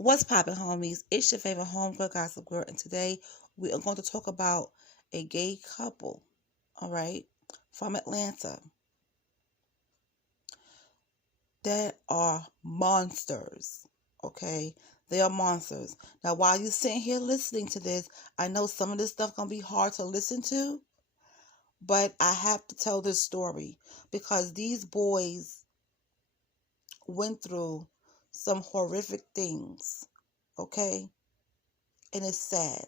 What's poppin', homies? It's your favorite homegirl, Gossip Girl, and today we are going to talk about a gay couple, all right, from Atlanta that are monsters, okay? They are monsters. Now, while you're sitting here listening to this, I know some of this stuff gonna be hard to listen to, but I have to tell this story because these boys went through some horrific things, okay? And it's sad.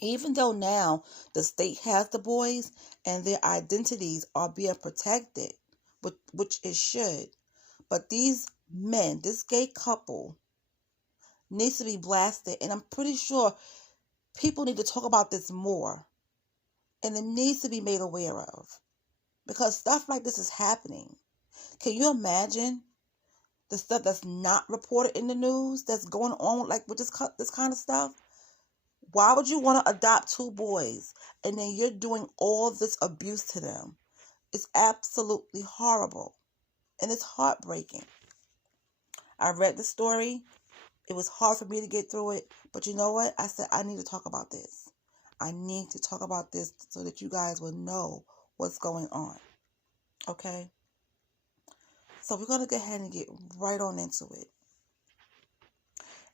Even though now the state has the boys and their identities are being protected, which it should, but these men, this gay couple, needs to be blasted. And I'm pretty sure people need to talk about this more. And it needs to be made aware of. Because stuff like this is happening. Can you imagine the stuff that's not reported in the news that's going on like with this kind of stuff? Why would you want to adopt two boys and then you're doing all this abuse to them? It's absolutely horrible and it's heartbreaking. I read the story. It was hard for me to get through it, but you know what? I said I need to talk about this. I need to talk about this so that you guys will know what's going on. Okay? So we're going to go ahead and get right on into it.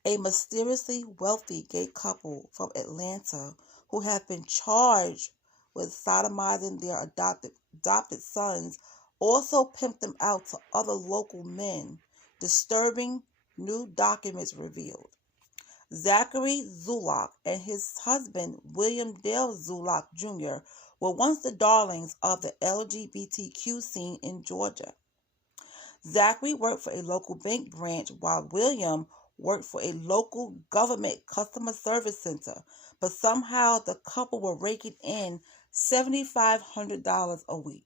A mysteriously wealthy gay couple from Atlanta who have been charged with sodomizing their adopted sons also pimped them out to other local men, disturbing new documents revealed. Zachary Zulock and his husband William Dale Zulock Jr. were once the darlings of the LGBTQ scene in Georgia. Zachary worked for a local bank branch while William worked for a local government customer service center, but somehow the couple were raking in $7,500 a week.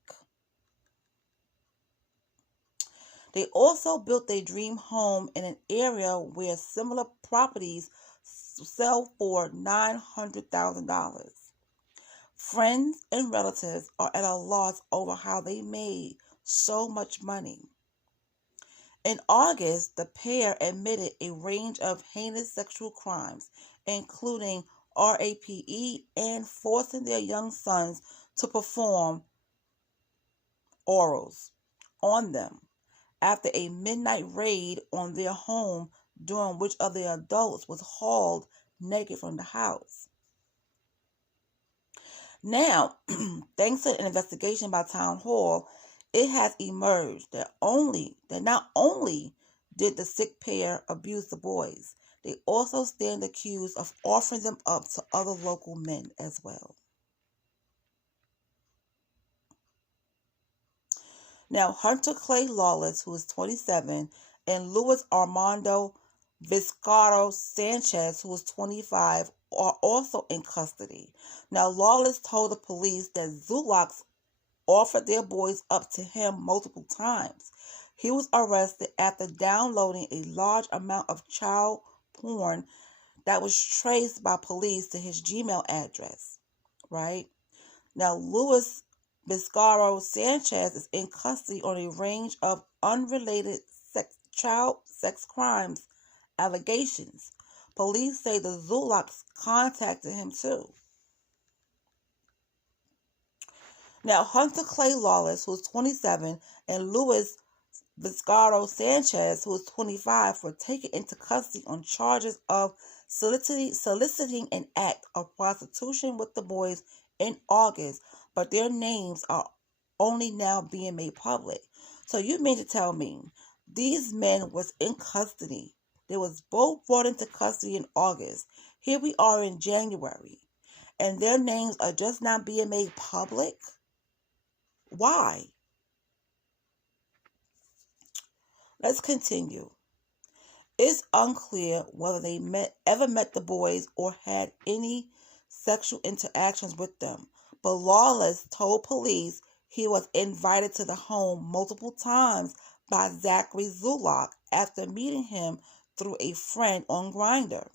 They also built their dream home in an area where similar properties sell for $900,000. Friends and relatives are at a loss over how they made so much money. In August, the pair admitted a range of heinous sexual crimes, including rape and forcing their young sons to perform orals on them after a midnight raid on their home during which other adults was hauled naked from the house. Now, thanks to an investigation by Town Hall, it has emerged that not only did the sick pair abuse the boys, they also stand accused of offering them up to other local men as well. Now, Hunter Clay Lawless, who is 27, and Luis Armando Vizcarro Sanchez, who is 25, are also in custody. Now, Lawless told the police that Zulocks offered their boys up to him multiple times. He was arrested after downloading a large amount of child porn that was traced by police to his Gmail address, right? Now, Luis Vizcarro Sanchez is in custody on a range of unrelated child sex crimes allegations. Police say the Zulocks contacted him too. Now, Hunter Clay Lawless, who's 27, and Luis Vizcarro Sanchez, who is 25, were taken into custody on charges of soliciting an act of prostitution with the boys in August, but their names are only now being made public. So you mean to tell me these men was in custody? They was both brought into custody in August. Here we are in January, and their names are just not being made public? Why? Let's continue. It's unclear whether they ever met the boys or had any sexual interactions with them, but Lawless told police he was invited to the home multiple times by Zachary Zulock after meeting him through a friend on Grindr.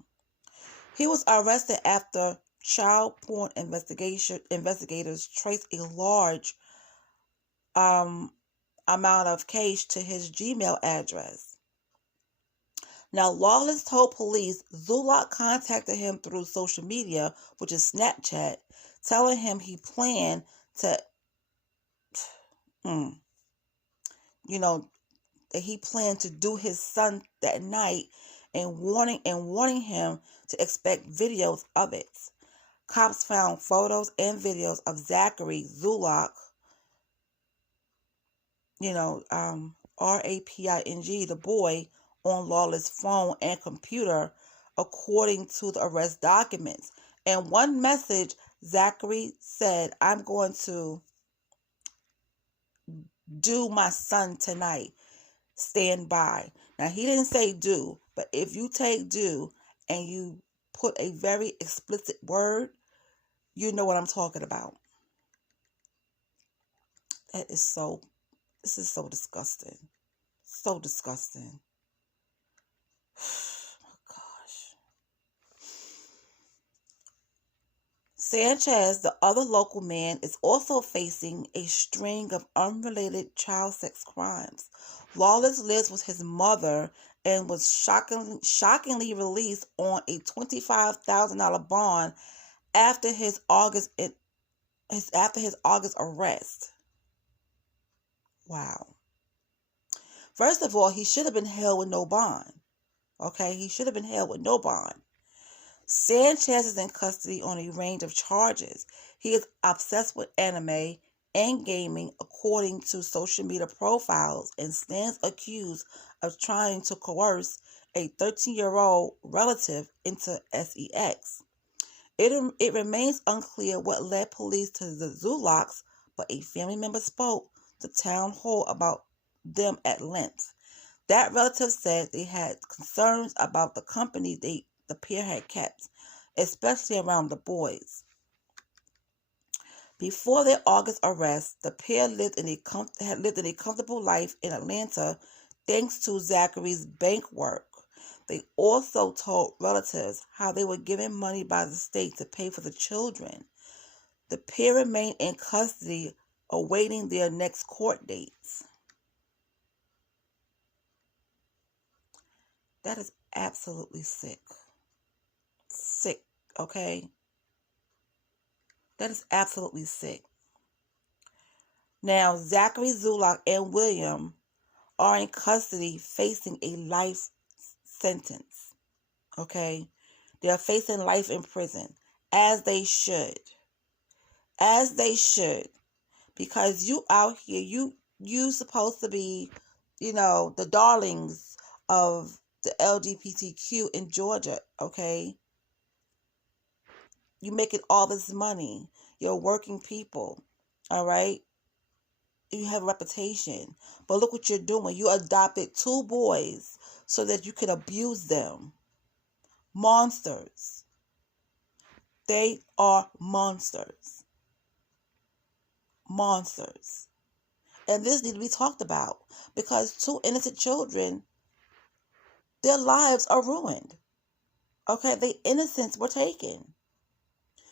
He was arrested after child porn investigators traced a large amount of cash to his Gmail address. Now, Lawless told police Zulock contacted him through social media, which is Snapchat, telling him he planned to, that he planned to do his son that night, and warning him to expect videos of it. Cops found photos and videos of Zachary Zulock, Raping, the boy, on Lawless' phone and computer, according to the arrest documents. In one message, Zachary said, "I'm going to do my son tonight. Stand by." Now, he didn't say do, but if you take do and you put a very explicit word, you know what I'm talking about. This is so disgusting. So disgusting. Oh, gosh. Sanchez, the other local man, is also facing a string of unrelated child sex crimes. Lawless lives with his mother and was shockingly released on a $25,000 bond after his August arrest. Wow. First of all, he should have been held with no bond. Okay, he should have been held with no bond. Sanchez is in custody on a range of charges. He is obsessed with anime and gaming, according to social media profiles, and stands accused of trying to coerce a 13-year-old relative into sex. It remains unclear what led police to the Zulocks, but a family member spoke to town hall about them at length. That relative said they had concerns about the company the pair had kept, especially around the boys. Before their August arrest, the pair had lived in a comfortable life in Atlanta thanks to Zachary's bank work. They also told relatives how they were given money by the state to pay for the children. The pair remained in custody, awaiting their next court dates. That is absolutely sick. Sick, okay? That is absolutely sick. Now, Zachary Zulock and William are in custody facing a life sentence, okay? They are facing life in prison, as they should. As they should. Because you out here, you supposed to be, the darlings of the LGBTQ in Georgia, okay? You making all this money. You're working people, all right? You have a reputation. But look what you're doing. You adopted 2 boys so that you could abuse them. Monsters. They are monsters. Monsters. And this needs to be talked about because 2 innocent children, their lives are ruined. Okay, their innocence were taken.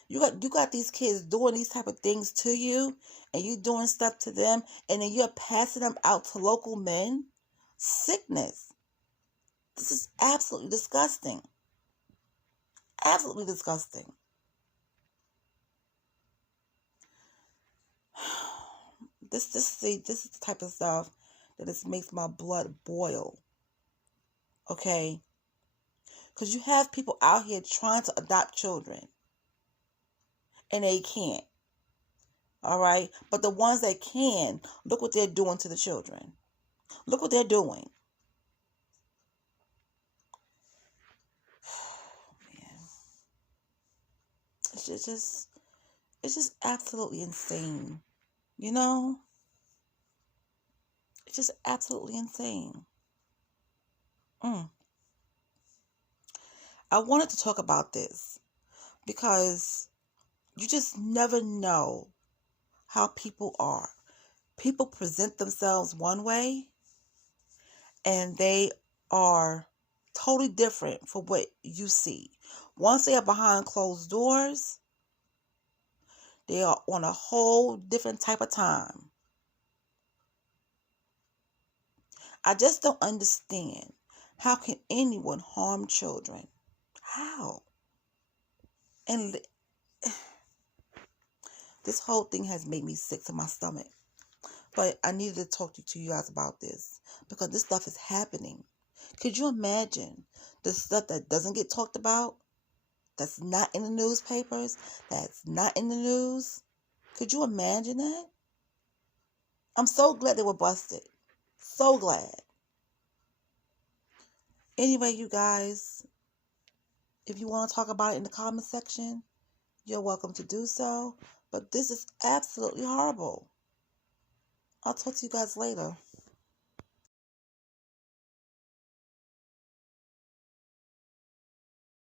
You got these kids doing these type of things to you, and you doing stuff to them, and then you're passing them out to local men. Sickness. This is absolutely disgusting. Absolutely disgusting. This is the type of stuff that just makes my blood boil. Okay? Because you have people out here trying to adopt children, and they can't. All right? But the ones that can, look what they're doing to the children. Look what they're doing. Man. It's just absolutely insane. It's just absolutely insane. I wanted to talk about this because you just never know how people are. People present themselves one way and they are totally different from what you see. Once they are behind closed doors, they are on a whole different type of time. I just don't understand. How can anyone harm children? How? And this whole thing has made me sick to my stomach. But I needed to talk to you guys about this because this stuff is happening. Could you imagine the stuff that doesn't get talked about, that's not in the newspapers, that's not in the news? Could you imagine that? I'm so glad they were busted. So glad. Anyway, you guys, if you want to talk about it in the comment section, you're welcome to do so. But this is absolutely horrible. I'll talk to you guys later.